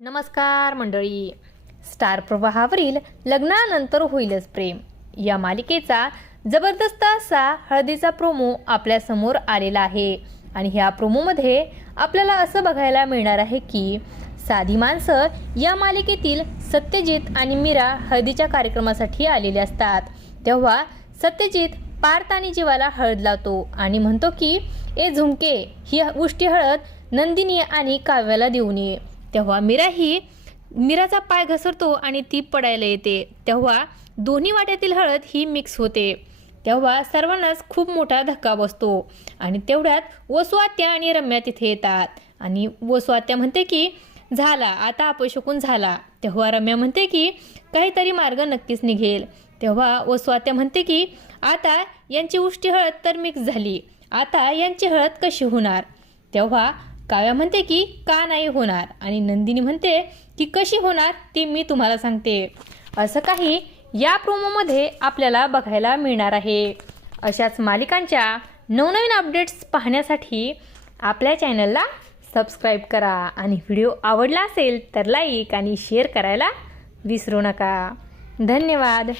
नमस्कार मंडळी. स्टार प्रवाहावरील लग्नानंतर होईलच प्रेम या मालिकेचा जबरदस्त असा हळदीचा प्रोमो आपल्या समोर आलेला आहे. आणि ह्या प्रोमोमध्ये आपल्याला असं बघायला मिळणार आहे की साधी माणसं या मालिकेतील सत्यजित आणि मीरा हळदीच्या कार्यक्रमासाठी आलेले असतात. तेव्हा सत्यजित पार्थ आणि जीवाला हळद लावतो आणि म्हणतो की ए झुमके, ही उष्टी हळद नंदिनी आणि काव्याला देऊन ये. तेव्हा मीराचा पाय घसरतो आणि ती पडायला येते. तेव्हा दोन्ही वाट्यातील हळद ही मिक्स होते. तेव्हा सर्वांनाच खूप मोठा धक्का बसतो आणि तेवढ्यात वसू आत्या आणि रम्या तिथे येतात आणि वसू आत्या म्हणते की झाला आता अपशकुन झाला. तेव्हा रम्या म्हणते की काहीतरी मार्ग नक्कीच निघेल. तेव्हा वसू आत्या म्हणते की आता यांची उष्टी हळद तर मिक्स झाली, आता यांची हळद कशी होणार. तेव्हा काव्या म्हणते की का नाही होणार आणि नंदिनी म्हणते की कशी होणार ते मी तुम्हाला सांगते. असं काही या प्रोमोमध्ये आपल्याला बघायला मिळणार आहे. अशाच मालिकांच्या नवनवीन अपडेट्स पाहण्यासाठी आपल्या चॅनलला सबस्क्राईब करा आणि व्हिडिओ आवडला असेल तर लाईक आणि शेअर करायला विसरू नका. धन्यवाद.